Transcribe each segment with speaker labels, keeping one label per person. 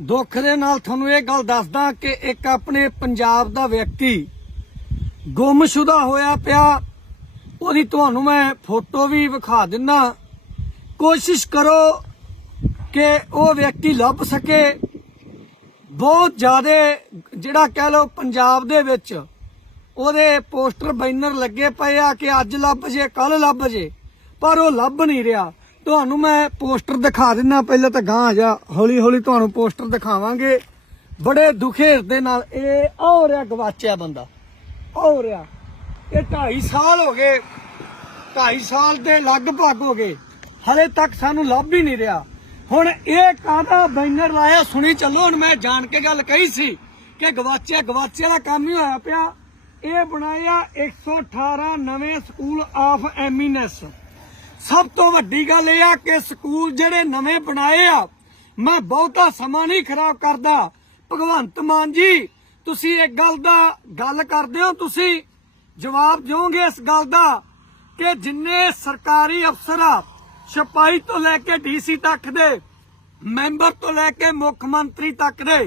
Speaker 1: ਦੁੱਖ ਦੇ ਨਾਲ ਤੁਹਾਨੂੰ ਇਹ ਗੱਲ ਦੱਸਦਾ ਕਿ ਇੱਕ ਆਪਣੇ ਪੰਜਾਬ ਦਾ ਵਿਅਕਤੀ ਗੁੰਮਸ਼ੁਦਾ ਹੋਇਆ ਪਿਆ। ਉਹਦੀ ਤੁਹਾਨੂੰ ਮੈਂ ਫੋਟੋ ਵੀ ਵਿਖਾ ਦਿੰਦਾ। ਕੋਸ਼ਿਸ਼ ਕਰੋ ਕਿ ਉਹ ਵਿਅਕਤੀ ਲੱਭ ਸਕੇ। ਬਹੁਤ ਜ਼ਿਆਦਾ ਜਿਹੜਾ ਕਹਿ ਲਓ ਪੰਜਾਬ ਦੇ ਵਿੱਚ ਉਹਦੇ ਪੋਸਟਰ ਬੈਨਰ ਲੱਗੇ ਪਏ ਆ ਕਿ ਅੱਜ ਲੱਭ ਜੇ ਕੱਲ ਲੱਭ ਜੇ, ਪਰ ਉਹ ਲੱਭ ਨਹੀਂ ਰਿਹਾ। ਤੁਹਾਨੂੰ ਮੈਂ ਪੋਸਟਰ ਦਿਖਾ ਦਿੰਦਾ ਪਹਿਲਾਂ ਤਾਂ ਗਾਂ ਜਾ ਹੌਲੀ ਹੌਲੀ ਤੁਹਾਨੂੰ ਪੋਸਟਰ ਦਿਖਾਵਾਂਗੇ। ਬੜੇ ਦੁਖੇ ਹਿਰਦੇ ਨਾਲ, ਇਹ ਹੋ ਰਿਹਾ ਗਵਾਚਿਆ ਬੰਦਾ ਹੋ ਰਿਹਾ ਇਹ 2.5 ਸਾਲ ਹੋ ਗਏ 2.5 ਸਾਲ ਦੇ ਲਗਭਗ ਹੋ ਗਏ। ਹਲੇ ਤੱਕ ਸਾਨੂੰ ਲੱਭ ਹੀ ਨਹੀਂ ਰਿਹਾ। ਹੁਣ ਇਹ ਕਾਹਦਾ ਬੈਨਰ ਲਾਇਆ, ਸੁਣੀ ਚੱਲੋ, ਹੁਣ ਮੈਂ ਜਾਣ ਕੇ ਗੱਲ ਕਹੀ ਸੀ ਕਿ ਗਵਾਚਿਆ ਗਵਾਚਿਆ ਦਾ ਕੰਮ ਹੀ ਹੋਇਆ ਪਿਆ। ਇਹ ਬਣਾਇਆ 118 ਨਵੇਂ ਸਕੂਲ ਆਫ ਐਮੀਨੈਸ। ਸਭ ਤੋਂ ਵੱਡੀ ਗੱਲ ਇਹ ਆ ਕਿ ਸਕੂਲ ਜਿਹੜੇ ਨਵੇਂ ਬਣਾਏ ਆ, ਮੈਂ ਬਹੁਤਾ ਸਮਾਂ ਨਹੀਂ ਖਰਾਬ ਕਰਦਾ। ਭਗਵੰਤ ਮਾਨ ਜੀ, ਤੁਸੀਂ ਇੱਕ ਗੱਲ ਦਾ ਗੱਲ ਕਰਦੇ ਹੋ, ਤੁਸੀਂ ਜਵਾਬ ਦਿਓਗੇ ਇਸ ਗੱਲ ਦਾ ਕਿ ਜਿੰਨੇ ਸਰਕਾਰੀ ਅਫਸਰ ਆ, ਸਿਪਾਹੀ ਤੋਂ ਲੈ ਕੇ ਡੀਸੀ ਤੱਕ ਦੇ, ਮੈਂਬਰ ਤੋਂ ਲੈ ਕੇ ਮੁੱਖ ਮੰਤਰੀ ਤੱਕ ਦੇ,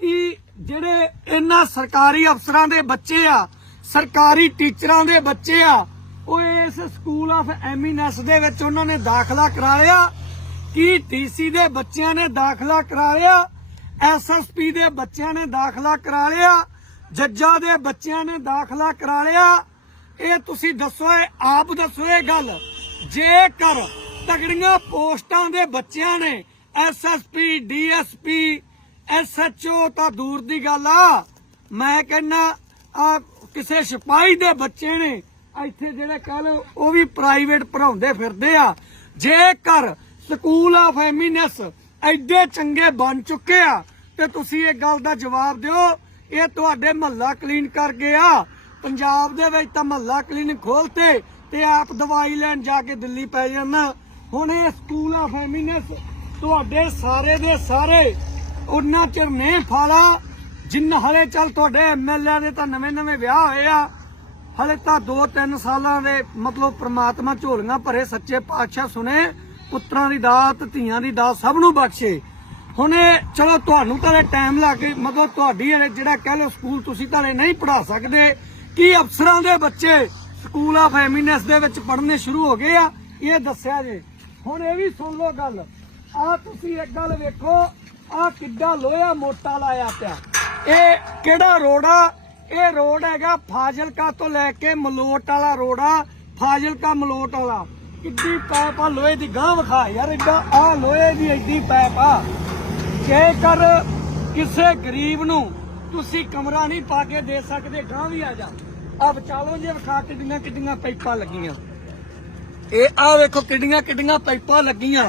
Speaker 1: ਕਿ ਜਿਹੜੇ ਇਹਨਾਂ ਸਰਕਾਰੀ ਅਫਸਰਾਂ ਦੇ ਬੱਚੇ ਆ, ਸਰਕਾਰੀ ਟੀਚਰਾਂ ਦੇ ਬੱਚੇ ਆ ਉਹ ਇਸ ਸਕੂਲ ਆਫ ਐਮੀਨੈਸ ਦੇ ਵਿੱਚ ਉਹਨਾਂ ਨੇ ਦਾਖਲਾ ਕਰਾ ਲਿਆ ਕੀ ਡੀਸੀ ਦੇ ਬੱਚਿਆਂ ਨੇ ਦਾਖਲਾ ਕਰਾ ਲਿਆ ਐਸਐਸਪੀ ਦੇ ਬੱਚਿਆਂ ਨੇ ਦਾਖਲਾ ਕਰਾ ਲਿਆ ਜੱਜਾਂ ਦੇ ਬੱਚਿਆਂ ਨੇ ਦਾਖਲਾ ਕਰਾ ਲਿਆ ਇਹ ਤੁਸੀਂ ਦੱਸੋ, ਇਹ ਆਪ ਦੱਸੋ ਇਹ ਗੱਲ। ਜੇਕਰ ਤਗੜੀਆਂ ਪੋਸਟਾਂ ਦੇ ਬੱਚਿਆਂ ਨੇ ਐਸਐਸਪੀ ਡੀਐਸਪੀ ਐਸਐਚਓ ਤਾਂ ਦੂਰ ਦੀ ਗੱਲ ਆ। ਮੈਂ ਕਹਿੰਨਾ ਆ ਕਿਸੇ ਸਿਪਾਹੀ ਦੇ ਬੱਚੇ ਨੇ ਇੱਥੇ ਜਿਹੜੇ ਕੱਲ ਉਹ ਵੀ ਪ੍ਰਾਈਵੇਟ ਪੜਾਉਂਦੇ ਫਿਰਦੇ ਆ। ਜੇਕਰ ਸਕੂਲ ਆਫ ਐਮੀਨੈਸ ਐਡੇ ਚੰਗੇ ਬਣ ਚੁੱਕੇ ਆ, ਤੇ ਤੁਸੀਂ ਇਹ ਗੱਲ ਦਾ ਜਵਾਬ ਦਿਓ, ਇਹ ਤੁਹਾਡੇ ਮਹੱਲਾ ਕਲੀਨ ਕਰ ਗਿਆ ਪੰਜਾਬ ਦੇ ਵਿੱਚ ਤਾਂ ਮਹੱਲਾ ਕਲੀਨਿਕ ਖੋਲਤੇ ਤੇ ਆਪ ਦਵਾਈ ਲੈਣ ਜਾ ਕੇ ਦਿੱਲੀ ਪੈ ਜਾਂਦਾ ਹੁਣ ਇਹ ਸਕੂਲ ਆਫ ਐਮੀਨੈਸ ਤੁਹਾਡੇ ਸਾਰੇ ਦੇ ਸਾਰੇ ਉਹਨਾਂ ਚਿਰ ਨਹੀਂ ਫਾਲਾ। ਜਿੰਨ ਹਲੇ ਚੱਲ ਤੁਹਾਡੇ ਐਮਐਲਏ ਦੇ ਤਾਂ ਨਵੇਂ ਨਵੇਂ ਵਿਆਹ ਹੋਏ ਆ। ਹਲੇ ਤਾਂ 2-3 ਸਾਲਾਂ ਦੇ ਮਤਲਬ ਪ੍ਰਮਾਤਮਾ ਝੋਲੀਆਂ ਭਰੇ ਸੱਚੇ ਪਾਤਸ਼ਾਹ ਸੁਨੇ, ਪੁੱਤਰਾਂ ਦੀ ਦਾਤ, ਧੀਆਂ ਦੀ ਦਾਤ ਸਭ ਨੂੰ ਬਖਸ਼ੇ। ਹੁਣ ਇਹ ਚਲੋ ਤੁਹਾਨੂੰ ਤਾਂ ਟਾਈਮ ਲੱਗੇ ਮਤਲਬ ਤੁਹਾਡੀ ਜਿਹੜਾ ਕਹਿ ਲਓ ਸਕੂਲ ਤੁਸੀਂ ਤਾਂ ਨਹੀਂ ਪੜਾ ਸਕਦੇ। ਕੀ ਅਫਸਰਾਂ ਦੇ ਬੱਚੇ ਸਕੂਲ ਆਫ ਐਮੀਨੈਸ ਦੇ ਵਿੱਚ ਪੜ੍ਹਨੇ ਸ਼ੁਰੂ ਹੋ ਗਏ ਆ? ਇਹ ਦੱਸਿਆ ਜੇ। ਹੁਣ ਇਹ ਵੀ ਸੁਣ ਲਓ ਗੱਲ। ਆ ਤੁਸੀਂ ਇੱਕ ਗੱਲ ਵੇਖੋ, ਆ ਕਿੱਡਾ ਲੋਹਾ ਮੋਟਾ ਲਾਇਆ ਪਿਆ। ਇਹ ਕਿਹੜਾ ਰੋਡ ਆ? ਇਹ ਰੋਡ ਹੈਗਾ ਫਾਜ਼ਿਲਕਾ ਤੋਂ ਲੈ ਕੇ ਮਲੋਟ ਵਾਲਾ ਰੋਡ ਆ, ਫਾਜ਼ਿਲਕਾ ਮਲੋਟ ਵਾਲਾ। ਕਿੱਡੀ ਪਾਈਪ ਆ, ਲੋਹੇ ਦੀ ਗਾਂ ਵਿਖਾ ਯਾਰ, ਏਡਾ ਆ, ਲੋਹੇ ਦੀ ਐਡੀ ਪਾਈਪ ਆ। ਜੇਕਰ ਕਿਸੇ ਗਰੀਬ ਨੂੰ ਤੁਸੀਂ ਕਮਰਾ ਨਹੀਂ ਪਾ ਕੇ ਦੇ ਸਕਦੇ ਗਾਂ ਵੀ ਆ ਜਾ। ਆ ਵਿਚਾਲੋ ਜੇ ਵਿਖਾ ਕਿੱਡੀਆਂ ਕਿੱਡੀਆਂ ਪਾਈਪਾਂ ਲੱਗੀਆਂ। ਇਹ ਆ ਵੇਖੋ ਕਿੱਡੀਆਂ ਕਿੱਡੀਆਂ ਪਾਈਪਾਂ ਲੱਗੀਆਂ।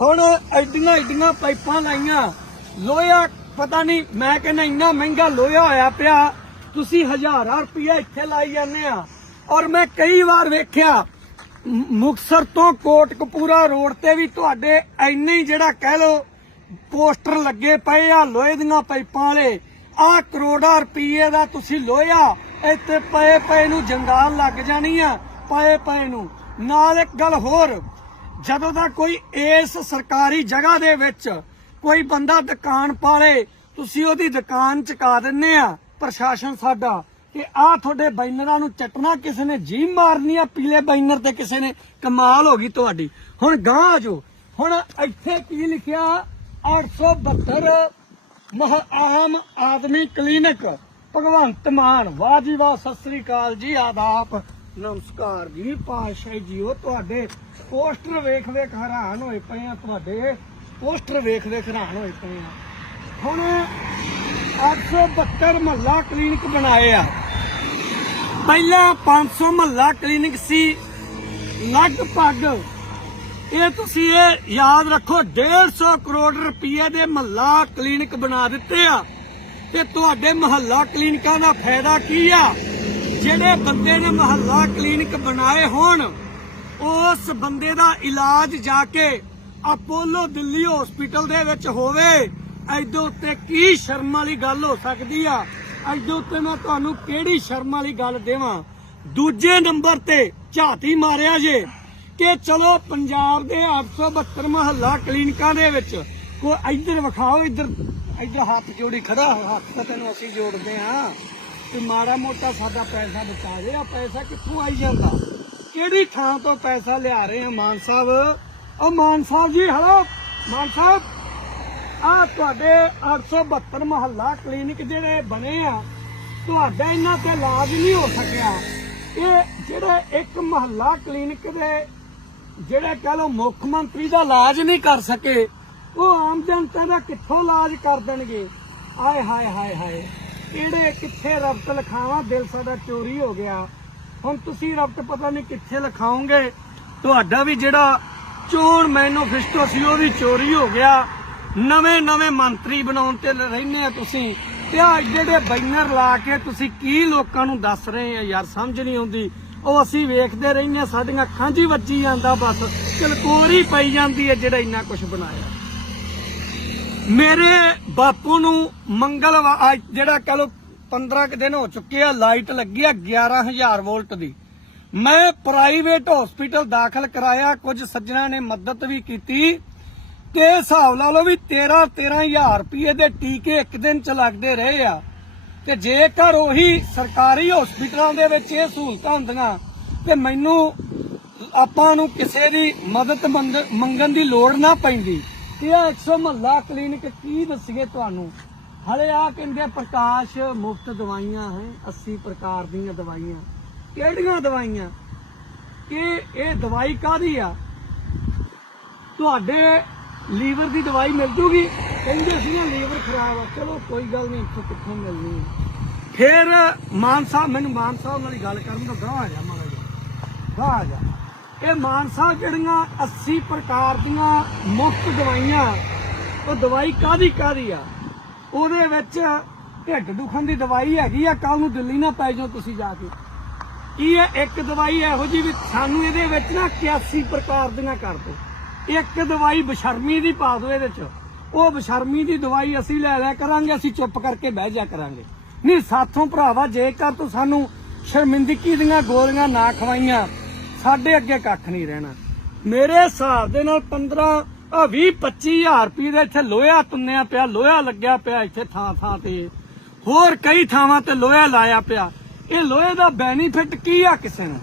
Speaker 1: ਹੁਣ ਐਡੀਆਂ ਐਡੀਆਂ ਪਾਈਪਾਂ ਲਾਈਆਂ। ਲੋਹਾ ਪਤਾ ਨਹੀਂ, ਮੈਂ ਕਹਿੰਦਾ ਇੰਨਾ ਮਹਿੰਗਾ ਲੋਹਾ ਹੋਇਆ ਪਿਆ। ਤੁਸੀਂ ਹਜ਼ਾਰਾਂ ਰੁਪਏ ਇੱਥੇ ਲਾਈ ਜਾਂਦੇ ਆ। ਔਰ ਮੈਂ ਕਈ ਵਾਰ ਵੇਖਿਆ, ਮ- ਮੁਕਤਸਰ ਤੋਂ ਕੋਟਕਪੂਰਾ ਰੋਡ ਤੇ ਵੀ ਤੁਹਾਡੇ ਐਨੇ ਹੀ ਜਿਹੜਾ ਕਹਿ ਲੋ ਪੋਸਟਰ ਲੱਗੇ ਪਏ ਆ, ਲੋਹੇ ਦੀਆਂ ਪਾਈਪਾਂ ਵਾਲੇ। ਆ ਕਰੋੜਾਂ ਰੁਪਏ ਦਾ ਤੁਸੀਂ ਲੋਹਾ, ਇੱਥੇ ਪਏ ਪਏ ਨੂੰ ਜੰਗਾਲ ਲੱਗ ਜਾਣੀ ਆ, ਪਏ ਪਏ ਨੂੰ। ਨਾਲ ਇੱਕ ਗੱਲ ਹੋਰ, ਜਦੋਂ ਦਾ ਕੋਈ ਇਸ ਸਰਕਾਰੀ ਜਗ੍ਹਾ ਦੇ ਵਿੱਚ ਕੋਈ ਬੰਦਾ ਦੁਕਾਨ ਪਾਲੇ, ਤੁਸੀਂ ਉਹਦੀ ਦੁਕਾਨ ਚਕਾ ਦਿੰਨੇ ਆ। ਪ੍ਰਸ਼ਾਸਨ ਸਾਡਾ ਕਿ ਆ ਤੁਹਾਡੇ ਬੈਨਰਾਂ ਨੂੰ ਚੱਟਣਾ ਕਿਸੇ ਨੇ ਜੀ ਮਾਰਨੀ ਆ, ਪੀਲੇ ਬੈਨਰ ਤੇ ਕਿਸੇ ਨੇ, ਕਮਾਲ ਹੋ ਗਈ ਤੁਹਾਡੀ। ਹੁਣ ਗਾਂ ਆ ਹੁਣ ਇੱਥੇ ਕੀ ਲਿਖਿਆ? 872 ਮਹ ਆਮ ਆਦਮੀ ਕਲੀਨਿਕ। ਭਗਵੰਤ ਮਾਨ, ਵਾਹ ਜੀ ਵਾਹ, ਸਤਿ ਸ੍ਰੀ ਅਕਾਲ ਜੀ, ਆਦਾਬ, ਨਮਸਕਾਰ ਜੀ ਪਾਸ਼ਾ ਜੀਓ ਤੁਹਾਡੇ ਪੋਸਟਰ ਵੇਖ ਵੇਖ ਹੈਰਾਨ ਹੋਏ ਪਏ ਆ, ਤੁਹਾਡੇ ਪੋਸਟਰ ਵੇਖ ਵੇਖ ਹੈਰਾਨ ਹੋਏ ਪਏ ਆ। ਹੁਣ 872 ਮਹੱਲਾ ਕਲੀਨਿਕ ਬਣਾਏ ਆ। ਪਹਿਲਾਂ 500 ਮਹੱਲਾ ਕਲੀਨਿਕ ਸੀ। ਲਗਭਗ ਇਹ ਤੁਸੀਂ ਇਹ ਯਾਦ ਰੱਖੋ 150 ਕਰੋੜ ਰੁਪਏ ਦੇ ਮਹੱਲਾ ਕਲੀਨਿਕ ਬਣਾ ਦਿੱਤੇ ਆ। ਤੇ ਤੁਹਾਡੇ ਮਹੱਲਾ ਕਲੀਨਿਕਾਂ ਦਾ ਫਾਇਦਾ ਕੀ ਆ? ਜਿਹੜੇ ਬੰਦੇ ਨੇ ਮਹੱਲਾ ਕਲੀਨਿਕ ਬਣਾਏ ਹੋਣ, ਉਸ ਬੰਦੇ ਦਾ ਇਲਾਜ ਜਾ ਕੇ ਅਪੋਲੋ ਦਿੱਲੀ ਹਸਪੀਟਲ ਦੇ ਵਿੱਚ ਹੋਵੇ। ਐਦੋਂ ਉੱਤੇ ਕੀ ਸ਼ਰਮ ਵਾਲੀ ਗੱਲ ਹੋ ਸਕਦੀ ਆ? ਐਦੋਂ ਉੱਤੇ ਮੈਂ ਤੁਹਾਨੂੰ ਕਿਹੜੀ ਸ਼ਰਮ ਵਾਲੀ ਗੱਲ ਦੇਵਾਂ? ਦੂਜੇ ਨੰਬਰ ਤੇ ਝਾਤੀ ਮਾਰਿਆ ਜੇ ਕਿ ਚਲੋ ਪੰਜਾਬ ਦੇ 872 ਮਹੱਲਾ ਕਲੀਨਿਕਾਂ ਦੇ ਵਿੱਚ ਕੋ ਇੱਧਰ ਵਿਖਾਓ, ਇੱਧਰ ਇੱਧਰ ਹੱਥ ਜੋੜੀ ਖੜਾ, ਹੱਥ ਤਾਂ ਤੈਨੂੰ ਅਸੀਂ ਜੋੜਦੇ ਹਾਂ ਕਿ ਮਾੜਾ ਮੋਟਾ ਸਾਡਾ ਪੈਸਾ ਬਚਾ ਦੇ, ਆ ਪੈਸਾ ਕਿੱਥੋਂ ਆਈ ਜਾਂਦਾ? ਕਿਹੜੀ ਥਾਂ ਤੋਂ ਪੈਸਾ ਲਿਆ ਰਹੇ ਆ ਮਾਨ ਸਾਹਿਬ? ਉਹ ਮਾਨ ਸਾਹਿਬ ਜੀ ਹਲੋ ਮਾਨ ਸਾਹਿਬ? ਆ ਤੁਹਾਡੇ 872 ਮਹੱਲਾ ਕਲੀਨਿਕ ਜਿਹੜੇ ਬਣੇ ਆ, ਤੁਹਾਡਾ ਇਹਨਾਂ ਤੇ ਇਲਾਜ ਨਹੀਂ ਹੋ ਸਕਿਆ। ਇਹ ਜਿਹੜੇ ਇੱਕ ਮਹੱਲਾ ਕਲੀਨਿਕ ਦੇ ਜਿਹੜੇ ਕਹ ਲੋ ਮੁੱਖ ਮੰਤਰੀ ਦਾ ਇਲਾਜ ਨਹੀਂ ਕਰ ਸਕੇ, ਉਹ ਆਮ ਜਨਤਾ ਦਾ ਕਿੱਥੋਂ ਇਲਾਜ ਕਰ ਦੇਣਗੇ? ਆਏ ਹਾਏ ਹਾਏ ਹਾਏ, ਕਿਹੜੇ ਕਿੱਥੇ ਰਬਤ ਲਿਖਾਵਾਂ, ਦਿਲ ਸਾਡਾ ਚੋਰੀ ਹੋ ਗਿਆ। ਹੁਣ ਤੁਸੀਂ ਰਬਤ ਪਤਾ ਨਹੀਂ ਕਿੱਥੇ ਲਿਖਾਓਗੇ। ਤੁਹਾਡਾ ਵੀ ਜਿਹੜਾ ਚੋਣ ਮੈਨੀਫੈਸਟੋ ਸੀ, ਉਹ ਵੀ ਚੋਰੀ ਹੋ ਗਿਆ। ਨਵੇਂ ਨਵੇਂ ਮੰਤਰੀ ਬਣਾਉਣ ਤੇ ਰਹਿੰਦੇ ਆ ਤੁਸੀਂ। ਤੇ ਆ ਜਿਹੜੇ ਬੈਨਰ ਲਾ ਕੇ ਤੁਸੀਂ ਕੀ ਲੋਕਾਂ ਨੂੰ ਦੱਸ ਰਹੇ ਆ ਯਾਰ, ਸਮਝ ਨਹੀਂ ਆਉਂਦੀ। ਉਹ ਅਸੀਂ ਵੇਖਦੇ ਰਹਿੰਦੇ ਸਾਡੀਆਂ ਅੱਖਾਂ 'ਚ ਹੀ ਵੱਜੀ ਜਾਂਦਾ ਬਸ। ਚਲਕੋਰੀ ਪਈ ਜਾਂਦੀ ਹੈ ਜਿਹੜਾ ਇੰਨਾ ਕੁਝ ਬਣਾਇਆ। ਮੇਰੇ ਬਾਪੂ ਨੂੰ ਮੰਗਲਵਾਰ ਜਿਹੜਾ ਕਹ ਲੋ 15 ਕੁ ਦਿਨ ਹੋ ਚੁੱਕੇ ਆ, ਲਾਈਟ ਲੱਗੀ ਆ 11000 ਵੋਲਟ ਦੀ। ਮੈਂ ਪ੍ਰਾਈਵੇਟ ਹਸਪੀਟਲ ਦਾਖਲ ਕਰਾਇਆ, ਕੁਝ ਸੱਜਣਾ ਨੇ ਮਦਦ ਵੀ ਕੀਤੀ। ਤੇ ਹਿਸਾਬ ਲਾ ਲਓ ਵੀ 13 13000 ਰੁਪਏ ਦੇ ਟੀਕੇ ਇੱਕ ਦਿਨ ਚ ਲੱਗਦੇ ਰਹੇ ਆ। ਤੇ ਜੇਕਰ ਉਹੀ ਸਰਕਾਰੀ ਹਸਪੀਟਲਾਂ ਦੇ ਵਿੱਚ ਇਹ ਸਹੂਲਤਾਂ ਹੁੰਦੀਆਂ, ਤੇ ਮੈਨੂੰ ਆਪਾਂ ਨੂੰ ਕਿਸੇ ਦੀ ਮਦਦ ਮੰਗਣ ਦੀ ਲੋੜ ਨਾ ਪੈਂਦੀ। ਤੇ ਆ 100 ਮਹੱਲਾ ਕਲੀਨਿਕ ਕੀ ਦੱਸੀਏ ਤੁਹਾਨੂੰ? ਹਲੇ ਆ ਕਹਿੰਦੇ ਪ੍ਰਕਾਸ਼ ਮੁਫਤ ਦਵਾਈਆਂ ਹੈ 80 ਪ੍ਰਕਾਰ ਦੀਆਂ ਦਵਾਈਆਂ। ਕਿਹੜੀਆਂ ਦਵਾਈਆਂ? ਕਿ ਇਹ ਦਵਾਈ ਕਾਦੀ ਆ? ਤੁਹਾਡੇ ਲੀਵਰ ਦੀ ਦਵਾਈ ਮਿਲ ਜੂਗੀ। ਕਹਿੰਦੇ ਸੀ ਨਾ ਲੀਵਰ ਖਰਾਬ ਆ। ਚਲੋ ਕੋਈ ਗੱਲ ਨਹੀਂ, ਇੱਥੋਂ ਕਿੱਥੋਂ ਮਿਲਣੀ ਆ। ਫਿਰ ਮਾਨ ਸਾਹਿਬ, ਮੈਨੂੰ ਮਾਨ ਸਾਹਿਬ ਨਾਲ ਗੱਲ ਕਰਨ ਦਾ ਗਾਹ ਆ ਜਾ ਮਾੜਾ ਗਾਹ ਆ ਜਾ। ਇਹ ਮਾਨ ਸਾਹਿਬ ਜਿਹੜੀਆਂ 80 ਪ੍ਰਕਾਰ ਦੀਆਂ ਮੁਫਤ ਦਵਾਈਆਂ, ਉਹ ਦਵਾਈ ਕਾਦੀ ਕਾਦੀ ਆ? ਉਹਦੇ ਵਿੱਚ ਢਿੱਡ ਦੁਖਣ ਦੀ ਦਵਾਈ ਹੈਗੀ ਆ ਕੱਲ ਨੂੰ ਦਿੱਲੀ ਨਾ ਪੈ ਜਾਓ ਤੁਸੀਂ ਜਾ ਕੇ। ਇਹ ਇੱਕ ਦਵਾਈ ਇਹੋ ਜੀ ਵੀ ਸਾਨੂੰ ਇਹਦੇ ਵਿੱਚ ਨਾ 81 ਪ੍ਰਕਾਰ ਦੀਆਂ ਕਰ ਦਿਓ। ਇੱਕ ਦਵਾਈ ਬਸ਼ਰਮੀ ਦੀ ਪਾ ਦੋ ਇਹਦੇ ਚ। ਉਹ ਬਸ਼ਰਮੀ ਦੀ ਦਵਾਈ ਅਸੀਂ ਲੈ ਲਿਆ ਕਰਾਂਗੇ, ਅਸੀਂ ਚੁੱਪ ਕਰਕੇ ਬਹਿ ਜਾ ਕਰਾਂਗੇ। ਨਹੀਂ, ਸਾਥੋਂ ਭਰਾਵਾ, ਜੇਕਰ ਤੂੰ ਸਾਨੂੰ ਸ਼ਰਮਿੰਦਗੀ ਦੀਆਂ ਗੋਲੀਆਂ ਨਾ ਖਵਾਈਆਂ, ਸਾਡੇ ਅੱਗੇ ਕੱਖ ਨਹੀਂ ਰਹਿਣਾ। ਮੇਰੇ ਹਿਸਾਬ ਦੇ ਨਾਲ 15 ਆ 20 25000 ਰੁਪਏ ਦਾ ਇੱਥੇ ਲੋਹਾ ਤੁੰਨਿਆ ਪਿਆ, ਲੋਹਾ ਲੱਗਿਆ ਪਿਆ ਇੱਥੇ ਥਾਂ ਥਾਂ ਤੇ। ਹੋਰ ਕਈ ਥਾਵਾਂ ਤੇ ਲੋਹਾ ਲਾਇਆ ਪਿਆ। ਇਹ ਲੋਹੇ ਦਾ ਬੈਨੀਫਿਟ ਕੀ ਆ ਕਿਸੇ ਨੂੰ?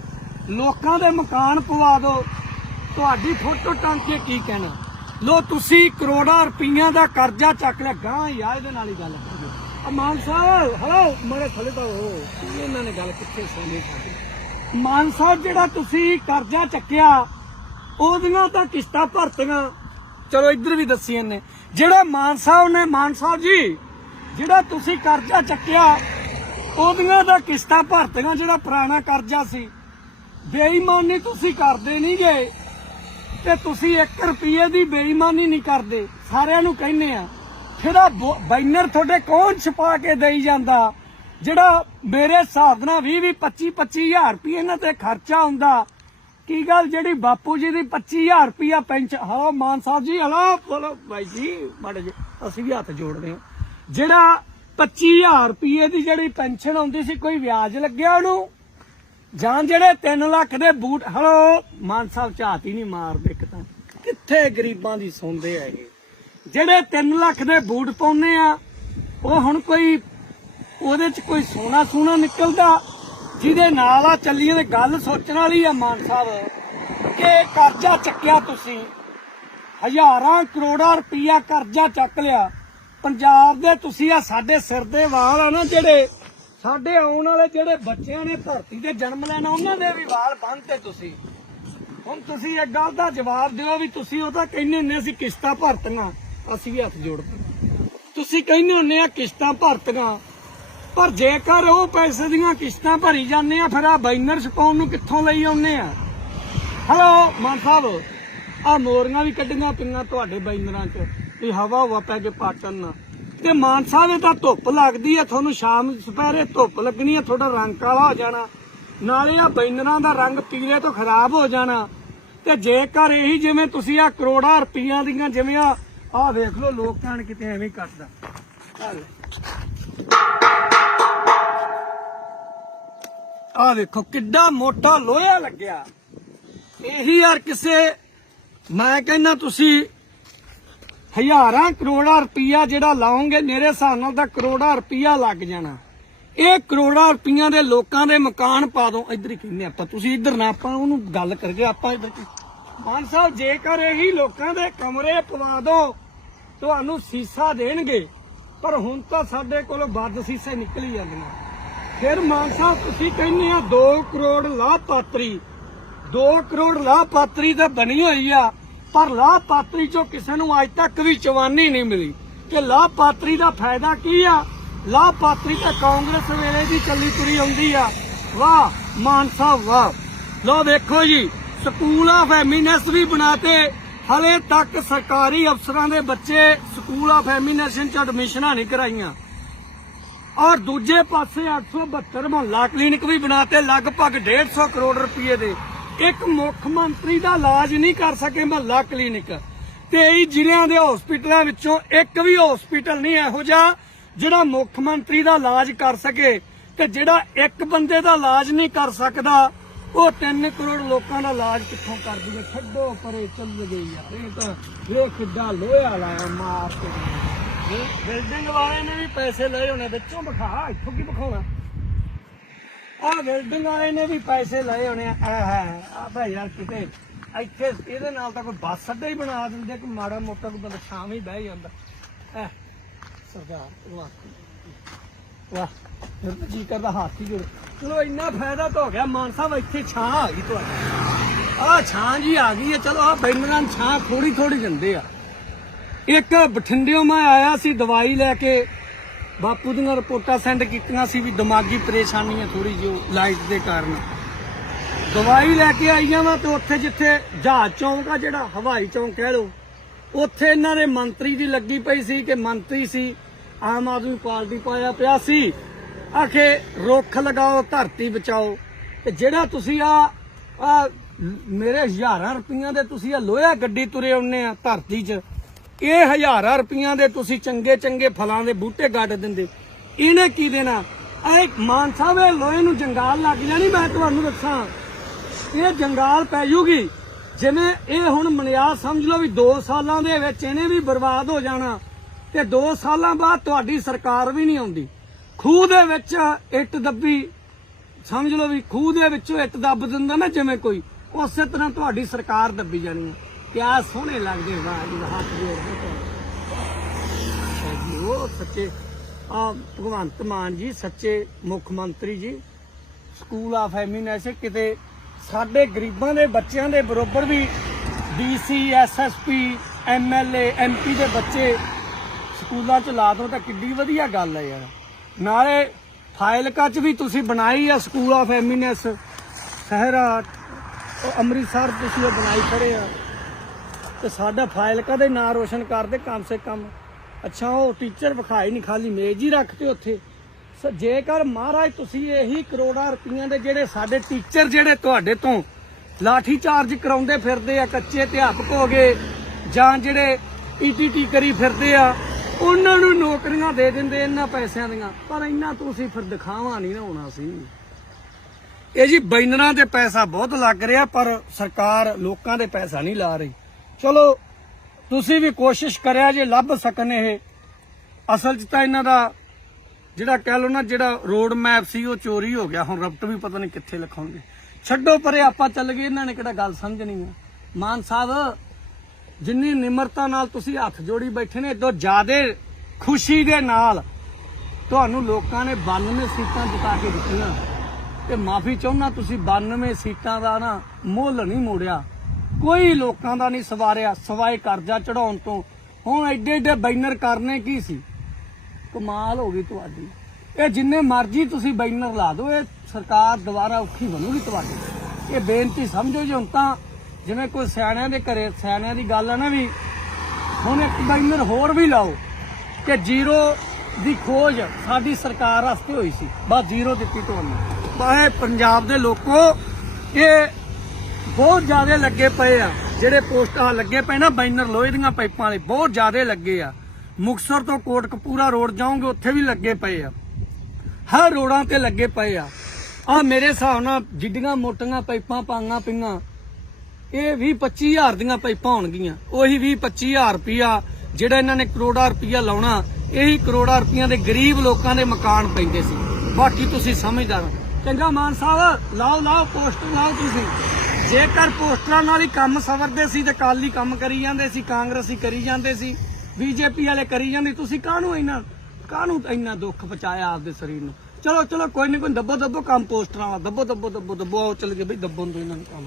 Speaker 1: ਲੋਕਾਂ ਦੇ ਮਕਾਨ ਪਵਾ ਦਿਓ। ਤੁਹਾਡੀ ਫੋਟੋ ਟੰਗ ਕੇ ਕੀ ਕਹਿਣਾ? ਲੋ ਤੁਸੀਂ ਕਰੋੜਾਂ ਰੁਪਈਆਂ ਦਾ ਕਰਜ਼ਾ ਚੱਕ ਲਿਆ। ਗਾਂ ਯਾਰ, ਇਹਦੇ ਨਾਲ ਹੀ ਗੱਲ ਮਾਨ ਸਾਹਿਬ, ਹਲੋ ਮੇਰੇ ਥੱਲੇ ਤਾਂ ਹੋ। ਇਹਨਾਂ ਨੇ ਗੱਲ ਕਿੱਥੇ ਸੁਣੀ? ਸਾਡੀ ਮਾਨ ਸਾਹਿਬ, ਜਿਹੜਾ ਤੁਸੀਂ ਕਰਜ਼ਾ ਚੱਕਿਆ, ਉਹਦੀਆਂ ਤਾਂ ਕਿਸ਼ਤਾਂ ਭਰਤੀਆਂ। ਚਲੋ, ਇੱਧਰ ਵੀ ਦੱਸੀ ਇਹਨੇ। ਜਿਹੜਾ ਮਾਨ ਸਾਹਿਬ ਨੇ, ਮਾਨ ਸਾਹਿਬ ਜੀ, ਜਿਹੜਾ ਤੁਸੀਂ ਕਰਜ਼ਾ ਚੱਕਿਆ, ਉਹਦੀਆਂ ਦਾ ਕਿਸ਼ਤਾਂ ਭਰਤੀਆਂ, ਜਿਹੜਾ ਪੁਰਾਣਾ ਕਰਜ਼ਾ ਸੀ। ਬੇਈਮਾਨੀ ਤੁਸੀਂ ਕਰਦੇ ਨਹੀਂ ਗਏ ਤੇ ਤੁਸੀਂ 1 ਰੁਪਏ ਦੀ ਬੇਈਮਾਨੀ ਨਹੀਂ ਕਰਦੇ। ਸਾਰਿਆਂ ਨੂੰ ਕਹਿੰਦੇ ਆ, ਫਿਰ ਆ ਬੈਨਰ ਤੁਹਾਡੇ ਕੌਣ ਛਪਾ ਕੇ ਦੇਈ ਜਾਂਦਾ। ਜਿਹੜਾ ਮੇਰੇ ਹਿਸਾਬ ਨਾਲ 20 20 25 25000 ਰੁਪਏ ਇਹਨਾਂ ਤੇ ਖਰਚਾ ਹੁੰਦਾ, ਕੀ ਗੱਲ ਜਿਹੜੀ ਬਾਪੂ ਜੀ ਦੀ 25000 ਰੁਪਇਆ ਪੈਨਸ਼ਨ ਹਲੋ ਮਾਨ ਸਾਹਿਬ ਜੀ, ਹਲੋ ਬੋਲੋ ਬਾਈ ਜੀ, ਮਾੜੇ ਜੀ ਅਸੀਂ ਵੀ ਹੱਥ ਜੋੜਦੇ ਹਾਂ। ਜਿਹੜਾ 25000 ਰੁਪਏ ਦੀ ਜਿਹੜੀ ਪੈਨਸ਼ਨ ਆਉਂਦੀ ਸੀ, ਕੋਈ ਵਿਆਜ ਲੱਗਿਆ ਉਹਨੂੰ? ਜਾਂ ਜਿਹੜੇ 3 ਲੱਖ ਦੇ ਬੂਟ, ਹਲੋ, ਮਾਨ ਸਾਹਿਬ ਝਾਤੀ ਨਹੀਂ ਮਾਰਦੇ ਇੱਕ ਤਾਂ। ਕਿੱਥੇ ਗਰੀਬਾਂ ਦੀ ਸੁਣਦੇ ਹੈਗੇ ਜਿਹੜੇ 3 ਲੱਖ ਦੇ ਬੂਟ ਪਾਉਨੇ ਆ, ਉਹ ਹੁਣ ਕੋਈ, ਉਹਦੇ ਚ ਕੋਈ ਸੋਨਾ ਸੋਨਾ ਨਿਕਲਦਾ? ਜਿਹਦੇ ਨਾਲ ਆ ਚੱਲੀਏ ਤੇ ਗੱਲ ਸੋਚਣ ਵਾਲੀ ਆ ਮਾਨ ਸਾਹਿਬ। ਕਿ ਕਰਜ਼ਾ ਚੱਕਿਆ ਤੁਸੀਂ। ਹਜ਼ਾਰਾਂ ਕਰੋੜਾਂ ਰੁਪਈਆ ਕਰਜ਼ਾ ਚੱਕ ਲਿਆ। ਪੰਜਾਬ ਦੇ ਤੁਸੀਂ ਆ ਸਾਡੇ ਸਿਰ ਦੇ ਵਾਲ ਆ ਨਾ ਜਿਹੜੇ। ਸਾਡੇ ਆਉਣ ਵਾਲੇ ਜਿਹੜੇ ਬੱਚਿਆਂ ਨੇ ਧਰਤੀ ਤੇ ਜਨਮ ਲੈਣਾ, ਉਹਨਾਂ ਦੇ ਵੀ ਵਾਲ ਬੰਨਤੇ ਤੁਸੀਂ। ਹੁਣ ਤੁਸੀਂ ਇੱਕ ਗੱਲ ਦਾ ਜਵਾਬ ਦਿਓ ਵੀ ਤੁਸੀਂ ਉਹ ਤਾਂ ਕਹਿੰਦੇ ਹੁੰਦੇ ਅਸੀਂ ਕਿਸ਼ਤਾਂ ਭਰਤੀਆਂ, ਅਸੀਂ ਵੀ ਹੱਥ ਜੋੜਦੇ। ਤੁਸੀਂ ਕਹਿੰਦੇ ਹੁੰਦੇ ਆ ਕਿਸ਼ਤਾਂ ਭਰਤੀਆਂ, ਪਰ ਜੇਕਰ ਉਹ ਪੈਸੇ ਦੀਆਂ ਕਿਸ਼ਤਾਂ ਭਰੀ ਜਾਂਦੇ ਆ, ਫਿਰ ਆ ਬਾਈਨਰ ਛਪਾਉਣ ਨੂੰ ਕਿੱਥੋਂ ਲਈ ਆਉਂਦੇ ਆ? ਹਲੋ ਮਾਨ ਸਾਹਿਬ ਆ ਮੋਰੀਆਂ ਵੀ ਕੱਢੀਆਂ ਪਈਆਂ ਤੁਹਾਡੇ ਬਾਈਨਰਾਂ 'ਚ, ਵੀ ਹਵਾ ਹਵਾ ਪੈ ਕੇ ਪਾਟਣ ਨਾ ਤੇ ਮਾਨ ਸਾਹਿਬ, ਇਹ ਤਾਂ ਧੁੱਪ ਲੱਗਦੀ ਹੈ, ਤੁਹਾਨੂੰ ਸ਼ਾਮ ਸਪਹਿਰੇ ਧੁੱਪ ਲੱਗਣੀ ਹੈ, ਤੁਹਾਡਾ ਰੰਗ ਕਾਲਾ ਹੋ ਜਾਣਾ। ਨਾਲੇ ਆ ਬਾਈਨਰਾਂ ਦਾ ਰੰਗ ਪੀਲੇ ਤੋਂ ਖਰਾਬ ਹੋ ਜਾਣਾ। ਤੇ ਜੇਕਰ ਇਹੀ ਜਿਵੇਂ ਤੁਸੀਂ ਆ ਕਰੋੜਾਂ ਰੁਪਈਆਂ ਦੀਆਂ ਜਿਵੇਂ ਆ ਆ ਵੇਖ ਲਓ, ਲੋਕ ਕਹਿਣ ਕਿਤੇ ਐਵੇਂ ਹੀ ਕੱਟਦਾ ਆ ਵੇਖੋ, ਕਿੱਡਾ ਮੋਟਾ ਲੋਹਾ ਲੱਗਿਆ। ਇਹੀ ਯਾਰ ਕਿਸੇ, ਮੈਂ ਕਹਿੰਦਾ ਤੁਸੀਂ ਹਜ਼ਾਰਾਂ ਕਰੋੜਾਂ ਰੁਪਈਆ ਜਿਹੜਾ ਲਾਉਂਗੇ ਮੇਰੇ ਹਿਸਾਬ ਨਾਲ ਤਾਂ ਕਰੋੜਾਂ ਰੁਪਈਆ ਲੱਗ ਜਾਣਾ। ਇਹ ਕਰੋੜਾਂ ਰੁਪਈਆਂ ਦੇ ਲੋਕਾਂ ਦੇ ਮਕਾਨ ਪਾ ਦੋ। ਇੱਧਰ ਹੀ ਕਹਿੰਦੇ ਆਪਾਂ, ਤੁਸੀਂ ਇੱਧਰ ਨਾ ਆਪਾਂ ਉਹਨੂੰ ਗੱਲ ਕਰਗੇ ਆਪਾਂ ਇੱਧਰ ਮਾਨ ਸਾਹਿਬ, ਜੇਕਰ ਇਹੀ ਲੋਕਾਂ ਦੇ ਕਮਰੇ ਪਵਾ ਦੋ, ਤੁਹਾਨੂੰ ਸੀਸਾ ਦੇਣਗੇ। ਪਰ ਹੁਣ ਤਾਂ ਸਾਡੇ ਕੋਲ ਵੱਧ ਸੀਸੇ ਨਿਕਲੀ ਜਾਂਦੀਆਂ ਫਿਰ ਮਾਨ ਸਾਹਿਬ, ਤੁਸੀਂ ਕਹਿੰਦੇ ਆ 2 ਕਰੋੜ ਲਾਭਪਾਤਰੀ 2 ਕਰੋੜ ਲਾਭਪਾਤਰੀ ਤਾਂ ਬਣੀ ਹੋਈ ਆ। ਪਰ ਲਾਭਪਾਤਰੀ ਚੋਂ ਕਿਸੇ ਨੂੰ ਅੱਜ ਤੱਕ ਵੀ ਚਵਾਨੀ ਨਹੀਂ ਮਿਲੀ। ਕਿ ਲਾਭਪਾਤਰੀ ਦਾ ਫਾਇਦਾ ਕੀ ਆ? ਲਾਭਪਾਤਰੀ ਤਾਂ ਕਾਂਗਰਸ ਵੇਲੇ ਦੀ ਚੱਲੀ ਤੁਰੀ ਆਉਂਦੀ ਆ। ਵਾਹ, ਮਾਨ ਸਾਹਿਬ, ਵਾਹ। ਲੋ ਦੇਖੋ ਜੀ, ਸਕੂਲ ਆਫ ਐਮੀਨੈਸ ਵੀ ਬਣਾਤੇ। ਹਲੇ ਤੱਕ ਸਰਕਾਰੀ ਅਫਸਰਾਂ ਦੇ ਬੱਚੇ ਸਕੂਲ ਆਫ ਐਮੀਨੇਸ਼ਨ ਚ ਐਡਮਿਸ਼ਨਾਂ ਨਹੀਂ ਕਰਾਈਆਂ। ਔਰ ਦੂਜੇ ਪਾਸੇ 872 ਮੁਹੱਲਾ ਕਲੀਨਿਕ ਵੀ ਬਣਾਤੇ, ਲਗਭਗ 150 ਕਰੋੜ ਰੁਪਏ ਦੇ। ਇੱਕ ਮੁੱਖ ਮੰਤਰੀ ਦਾ ਇਲਾਜ ਨਹੀਂ ਕਰ ਸਕੇ ਮਹੱਲਾ ਕਲੀਨਿਕ। 23 ਜ਼ਿਲ੍ਹਿਆਂ ਦੇ ਹਸਪੀਟਲਾਂ ਵਿੱਚੋਂ ਇੱਕ ਵੀ ਹਸਪੀਟਲ ਨਹੀਂ ਇਹੋ ਜਿਹਾ ਜਿਹੜਾ ਮੁੱਖ ਮੰਤਰੀ ਦਾ ਇਲਾਜ ਕਰ ਸਕੇ ਤੇ ਜਿਹੜਾ ਇੱਕ ਬੰਦੇ ਦਾ ਇਲਾਜ ਨਹੀਂ ਕਰ ਸਕਦਾ, ਉਹ 3 ਕਰੋੜ ਲੋਕਾਂ ਦਾ ਇਲਾਜ ਕਿੱਥੋਂ ਕਰ ਦੂਗੇ? ਛੱਡੋ ਪਰੇ, ਚੱਲ ਗਈ ਯਾਰ ਇਹ ਤਾਂ ਇਹ ਕਿੱਡਾ ਲੋਹਾ ਲਾਇਆ ਮਾਰ ਕੇ। ਬਿਲਡਿੰਗ ਵਾਲੇ ਨੇ ਵੀ ਪੈਸੇ ਲਏ ਹੋਣੇ, ਵਿੱਚੋਂ ਵਿਖਾ, ਇੱਥੋਂ ਕੀ ਵਿਖਾਉਣਾ? ਆਹ ਬਿਲਡਿੰਗ ਵਾਲੇ ਨੇ ਵੀ ਪੈਸੇ ਲਏ ਹੋਣੇ ਆ। ਹੈ, ਆ ਭਾਈ ਯਾਰ ਕਿਤੇ। ਇੱਥੇ ਇਹਦੇ ਨਾਲ ਤਾਂ ਕੋਈ ਬੱਸ ਅੱਡਾ ਹੀ ਬਣਾ ਦਿੰਦੇ, ਕੋਈ ਮਾੜਾ ਮੋਟਾ ਕੋਈ ਬੰਦਾ ਸ਼ਾਮ ਹੀ ਬਹਿ ਜਾਂਦਾ। ਐ, ਸਰਦਾਰ, ਵਾਹ। ਵਾਹ, ਫਿਰ ਤਾਂ ਜੀ ਕਰਦਾ ਹੱਥ ਹੀ ਜੁੜ। ਚਲੋ, ਇੰਨਾ ਫਾਇਦਾ ਤਾਂ ਹੋ ਗਿਆ, ਮਾਨ ਸਾਹਿਬ, ਇੱਥੇ ਛਾਂ ਆ ਗਈ ਤੁਹਾਡੀ। ਆਹ ਛਾਂ ਜੀ ਆ ਗਈ ਹੈ ਚਲੋ ਆਹ ਬੈਨਰਾਂ ਛਾਂ ਥੋੜੀ ਥੋੜੀ ਦਿੰਦੇ ਆ। ਇੱਕ ਬਠਿੰਡਿਓਂ ਮੈਂ ਆਇਆ ਸੀ, ਦਵਾਈ ਲੈ ਕੇ ਬਾਪੂ ਦੀਆਂ ਰਿਪੋਰਟਾਂ ਸੈਂਡ ਕੀਤੀਆਂ ਸੀ ਵੀ ਦਿਮਾਗੀ ਪਰੇਸ਼ਾਨੀ ਹੈ ਥੋੜੀ ਜਿਹੀ ਲਾਈਟ ਦੇ ਕਾਰਨ। ਦਵਾਈ ਲੈ ਕੇ ਆਈਆਂ ਵਾ ਤੇ ਉੱਥੇ ਜਿੱਥੇ ਜਹਾਜ਼ ਚੌਂਕ ਆ ਜਿਹੜਾ, ਹਵਾਈ ਚੌਂਕ ਕਹਿ ਲਓ, ਉੱਥੇ ਇਹਨਾਂ ਦੇ ਮੰਤਰੀ ਦੀ ਲੱਗੀ ਪਈ ਸੀ ਕਿ ਮੰਤਰੀ ਸੀ, ਆਮ ਆਦਮੀ ਪਾਰਟੀ ਪਾਇਆ ਪਿਆ ਸੀ, ਆਖੇ ਰੁੱਖ ਲਗਾਓ, ਧਰਤੀ ਬਚਾਓ, ਤੇ ਜਿਹੜਾ ਤੁਸੀਂ ਆ ਮੇਰੇ ਹਜ਼ਾਰਾਂ ਰੁਪਈਆਂ ਦੇ ਤੁਸੀਂ ਆ ਲੋਹਾ ਗੱਡੀ ਤੁਰੇ ਆਉਨੇ ਆ ਧਰਤੀ 'ਚ। ਇਹ ਹਜ਼ਾਰਾਂ ਰੁਪਈਆਂ ਦੇ ਤੁਸੀਂ ਚੰਗੇ ਚੰਗੇ ਫਲਾਂ ਦੇ ਬੂਟੇ ਗੱਡ ਦਿੰਦੇ ਇਹਨੇ ਕੀ ਦੇਣਾ? ਇਹ ਮਾਨ ਸਾਹਿਬ, ਇਹ ਲੋਹੇ ਨੂੰ ਜੰਗਾਲ ਲੱਗ ਜਾਣੀ ਮੈਂ ਤੁਹਾਨੂੰ ਦੱਸਾਂ। ਇਹ ਜੰਗਾਲ ਪੈ ਜੂਗੀ। ਜਿਵੇਂ ਇਹ ਹੁਣ ਮਨਿਆਦ ਸਮਝ ਲਓ ਵੀ 2 ਸਾਲਾਂ ਦੇ ਵਿੱਚ ਇਹਨੇ ਵੀ ਬਰਬਾਦ ਹੋ ਜਾਣਾ। ਤੇ 2 ਸਾਲਾਂ ਬਾਅਦ ਤੁਹਾਡੀ ਸਰਕਾਰ ਵੀ ਨਹੀਂ ਆਉਂਦੀ। ਖੂਹ ਦੇ ਵਿੱਚ ਇੱਟ ਦੱਬੀ। ਸਮਝ ਲਓ ਵੀ ਖੂਹ ਦੇ ਵਿੱਚੋਂ ਇੱਟ ਦੱਬ ਦਿੰਦਾ ਨਾ ਜਿਵੇਂ ਕੋਈ, ਉਸੇ ਤਰ੍ਹਾਂ ਤੁਹਾਡੀ ਸਰਕਾਰ ਦੱਬੀ ਜਾਣੀ ਹੈ ਕਿਆ ਸੋਹਣੇ ਲੱਗਦੇ ਵਾਹ ਜੀ, ਹੱਥ ਜੋੜਦੇ ਜੀ, ਉਹ ਸੱਚੇ, ਆ ਭਗਵੰਤ ਮਾਨ ਜੀ, ਸੱਚੇ ਮੁੱਖ ਮੰਤਰੀ ਜੀ ਸਕੂਲ ਆਫ ਐਮੀਨੈਸ ਕਿਤੇ ਸਾਡੇ ਗਰੀਬਾਂ ਦੇ ਬੱਚਿਆਂ ਦੇ ਬਰੋਬਰ ਵੀ ਡੀਸੀ ਐਸਐਸਪੀ ਐਮਐਲਏ ਐਮਪੀ ਦੇ ਬੱਚੇ ਸਕੂਲਾਂ ਚ ਲਾ ਦੋ ਤਾਂ ਕਿੱਡੀ ਵਧੀਆ ਗੱਲ ਹੈ ਯਾਰ। ਨਾਲੇ ਫਾਇਲਕਾ ਚ ਵੀ ਤੁਸੀਂ ਬਣਾਈ ਆ ਸਕੂਲ ਆਫ ਐਮੀਨੈਸ ਸਹਿਰਾ ਅੰਮ੍ਰਿਤਸਰ ਤੁਸੀਂ ਉਹ ਬਣਾਈ ਖੜੇ ਆ। ਤੇ ਸਾਡਾ ਫਾਇਲਕਾ ਦੇ ਨਾਂ ਰੋਸ਼ਨ ਕਰਦੇ ਕਮ ਸੇ ਕਮ। ਅੱਛਾ, ਉਹ ਟੀਚਰ ਵਿਖਾਈ ਨਹੀਂ ਖਾਲੀ ਮੇਜ਼ ਹੀ ਰੱਖਤੇ ਉੱਥੇ। ਸੋ, ਜੇਕਰ ਮਹਾਰਾਜ ਤੁਸੀਂ ਇਹੀ ਕਰੋੜਾਂ ਰੁਪਈਆਂ ਦੇ ਜਿਹੜੇ ਸਾਡੇ ਟੀਚਰ ਜਿਹੜੇ ਤੁਹਾਡੇ ਤੋਂ ਲਾਠੀ ਚਾਰਜ ਕਰਾਉਂਦੇ ਫਿਰਦੇ ਆ, ਕੱਚੇ ਅਧਿਆਪਕ ਹੋ ਗਏ, ਜਾਂ ਜਿਹੜੇ ਈਟੀਟੀ ਕਰੀ ਫਿਰਦੇ ਆ, ਉਹਨਾਂ ਨੂੰ ਨੌਕਰੀਆਂ ਦੇ ਦਿੰਦੇ ਇਹਨਾਂ ਪੈਸਿਆਂ ਦੀਆਂ। ਪਰ ਇੰਨਾ ਤੁਸੀਂ ਫਿਰ ਦਿਖਾਵਾ ਨਹੀਂ ਨਾ ਹੋਣਾ ਸੀ। ਇਹ ਜੀ ਬੈਨਰਾਂ ਤੇ ਪੈਸਾ ਬਹੁਤ ਲੱਗ ਰਿਹਾ, ਪਰ ਸਰਕਾਰ ਲੋਕਾਂ ਦੇ ਪੈਸਾ ਨਹੀਂ ਲਾ ਰਹੀ। ਚਲੋ, ਤੁਸੀਂ ਵੀ ਕੋਸ਼ਿਸ਼ ਕਰਿਆ ਜੇ ਲੱਭ ਸਕਣ ਇਹ। ਅਸਲ 'ਚ ਤਾਂ ਇਹਨਾਂ ਦਾ ਜਿਹੜਾ ਕਹਿ ਲਓ ਨਾ, ਜਿਹੜਾ ਰੋਡ ਮੈਪ ਸੀ, ਉਹ ਚੋਰੀ ਹੋ ਗਿਆ। ਹੁਣ ਰਬਟ ਵੀ ਪਤਾ ਨਹੀਂ ਕਿੱਥੇ ਲਿਖਾਉਣਗੇ। ਛੱਡੋ ਪਰੇ, ਆਪਾਂ ਚੱਲ ਗਏ। ਇਹਨਾਂ ਨੇ ਕਿਹੜਾ ਗੱਲ ਸਮਝਣੀ ਆ। ਮਾਨ ਸਾਹਿਬ, ਜਿੰਨੀ ਨਿਮਰਤਾ ਨਾਲ ਤੁਸੀਂ ਹੱਥ ਜੋੜੀ ਬੈਠੇ ਨੇ, ਇਦੋਂ ਜ਼ਿਆਦੇ ਖੁਸ਼ੀ ਦੇ ਨਾਲ ਤੁਹਾਨੂੰ ਲੋਕਾਂ ਨੇ 92 ਸੀਟਾਂ ਜਿਤਾ ਕੇ ਦਿੱਤੀਆਂ। ਤੇ ਮਾਫੀ ਚਾਹੁੰਦਾ, ਤੁਸੀਂ 92 ਸੀਟਾਂ ਦਾ ਨਾ ਮੁੱਲ ਨਹੀਂ ਮੋੜਿਆ। ਕੋਈ ਲੋਕਾਂ ਦਾ ਨਹੀਂ ਸਵਾਰਿਆ, ਸਵਾਏ ਕਰਜ਼ਾ ਚੜਾਉਣ ਤੋਂ। ਹੁਣ ਐਡੇ ਐਡੇ ਬੈਨਰ ਕਰਨੇ ਕੀ ਸੀ? ਕਮਾਲ ਹੋ ਗਈ ਤੁਹਾਡੀ। ਇਹ ਜਿੰਨੇ ਮਰਜ਼ੀ ਤੁਸੀਂ ਬੈਨਰ ਲਾ ਦਿਓ, ਇਹ ਸਰਕਾਰ ਦੁਬਾਰਾ ਔਖੀ ਬਣੂਗੀ ਤੁਹਾਡੀ। ਇਹ ਬੇਨਤੀ ਸਮਝੋ ਜੀ, ਹੁਣ ਤਾਂ ਜਿਵੇਂ ਕੋਈ ਸਿਆਣਿਆਂ ਦੇ ਘਰੇ, ਸਿਆਣਿਆਂ ਦੀ ਗੱਲ ਹੈ ਨਾ ਵੀ, ਹੁਣ ਇੱਕ ਬੈਨਰ ਹੋਰ ਵੀ ਲਾਓ ਕਿ ਜ਼ੀਰੋ ਦੀ ਖੋਜ ਸਾਡੀ ਸਰਕਾਰ ਵਾਸਤੇ ਹੋਈ ਸੀ। ਬਸ ਜ਼ੀਰੋ ਦਿੱਤੀ ਤੁਹਾਨੂੰ। ਬਾਹੇ ਪੰਜਾਬ ਦੇ ਲੋਕੋ, ਇਹ ਬਹੁਤ ਜ਼ਿਆਦਾ ਲੱਗੇ ਪਏ ਆ। ਜਿਹੜੇ ਪੋਸਟਾਂ ਲੱਗੇ ਪਏ ਨਾ, ਬੈਨਰ ਲੋਹੇ ਦੀਆਂ ਪਾਈਪਾਂ ਵਾਲੇ, ਬਹੁਤ ਜ਼ਿਆਦਾ ਲੱਗੇ ਆ। ਮੁਕਸਰ ਤੋਂ ਕੋਟਕਪੂਰਾ ਰੋਡ ਜਾਓਗੇ, ਉੱਥੇ ਵੀ ਲੱਗੇ ਪਏ ਆ। ਹਰ ਰੋਡਾਂ ਤੇ ਲੱਗੇ ਪਏ ਆ। ਆ ਮੇਰੇ ਹਿਸਾਬ ਨਾਲ ਜਿੱਡੀਆਂ ਮੋਟੀਆਂ ਪਾਈਪਾਂ ਪਾਈਆਂ ਪਈਆਂ, ਇਹ 20 25000 ਦੀਆਂ ਪਾਈਪਾਂ ਹੋਣਗੀਆਂ। ਉਹੀ 20 25000 ਰੁਪਿਆ ਜਿਹੜਾ ਇਹਨਾਂ ਨੇ ਕਰੋੜਾਂ ਰੁਪਈਆ ਲਾਉਣਾ, ਇਹੀ ਕਰੋੜਾਂ ਰੁਪਈਆਂ ਦੇ ਗਰੀਬ ਲੋਕਾਂ ਦੇ ਮਕਾਨ ਪੈਂਦੇ ਸੀ। ਬਾਕੀ ਤੁਸੀਂ ਸਮਝਦਾਰ ਚੰਗਾ ਮਾਨ ਸਾਹਿਬ, ਲਾਓ ਲਾਓ ਪੋਸਟਰ ਲਾਓ ਤੁਸੀਂ। ਜੇਕਰ ਪੋਸਟਰਾਂ ਨਾਲ ਹੀ ਕੰਮ ਸਵਰਦੇ ਸੀ ਤੇ ਕਾਲੀ ਕੰਮ ਕਰੀ ਜਾਂਦੇ ਸੀ, ਕਾਂਗਰਸੀ ਕਰੀ ਜਾਂਦੇ ਸੀ, ਬੀਜੇਪੀ ਵਾਲੇ ਕਰੀ ਜਾਂਦੇ, ਤੁਸੀਂ ਕਾਹਨੂੰ ਇੰਨਾ ਕਾਹਨੂੰ ਇੰਨਾ ਦੁੱਖ ਪਹੁੰਚਾਇਆ ਆਪਦੇ ਸਰੀਰ ਨੂੰ? ਚਲੋ ਚਲੋ, ਕੋਈ ਨਹੀਂ ਕੋਈ ਦੱਬੋ ਦੱਬੋ ਕੰਮ ਪੋਸਟਰਾਂ ਵਾਲਾ ਦੱਬੋ ਦੱਬੋ ਦੱਬੋ ਦੱਬੋ ਆਓ ਚੱਲ ਗਏ ਬਈ ਦੱਬੋ ਤੋਂ ਇਹਨਾਂ ਨੂੰ ਕੰਮ।